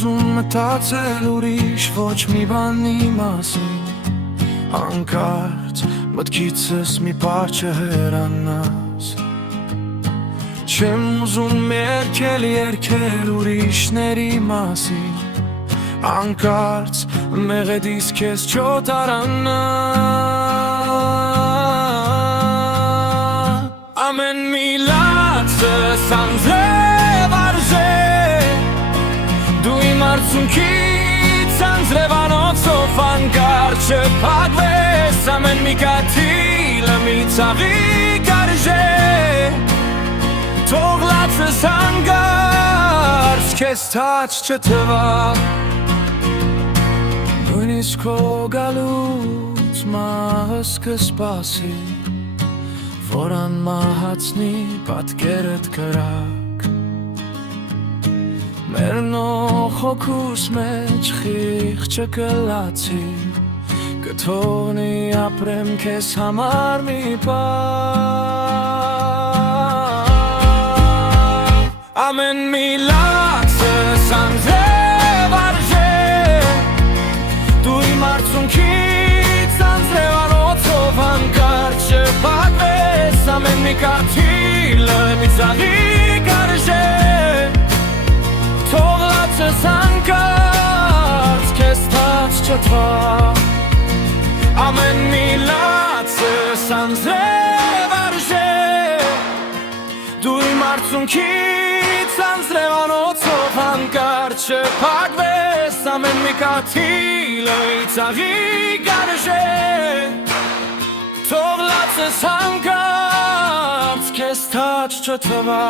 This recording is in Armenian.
ուզում մտածել ուրիշ ոչ մի բանի մասին Հանկարծ մտքիցս մի պարչը հեռանաս Չեմ ուզում երգել ուրիշների մասին Հանկարծ մեղեդիս քեզ չոտարանա Ամեն մի լացս անձրև արժե Դու իմ արցունքից անձրևանոցով հանկարծ չփակվես Ամեն մի կաթիլը մի ծաղիկ արժե Թող լացս հանկարծ քեզ թաց չթվա Նույնիսկ քո գալուց մահս կսպասի Որ անմահացնի պատկերդ կրակ Մեր նող հոգուս մեջ խիղճը կլացի Կթողնի ապրեմ քեզ համար մի պահ Ամեն մի լացս անձրև արժե Դու իմ արցունքից անձրևանոցով հանկարծ չփակվես Ամեն մի կաթիլը մի ծաղիկ արժե Թող լացս հանկարծ քեզ թաց չթվա Ամեն մի լացս անձրև արժե Դու իմ արցունքից անձրևանոցով հանկարծ չփակվես Ամեն մի կաթիլը մի ծաղիկ արժե Թող լացս հանկարծ քեզ թաց չթվա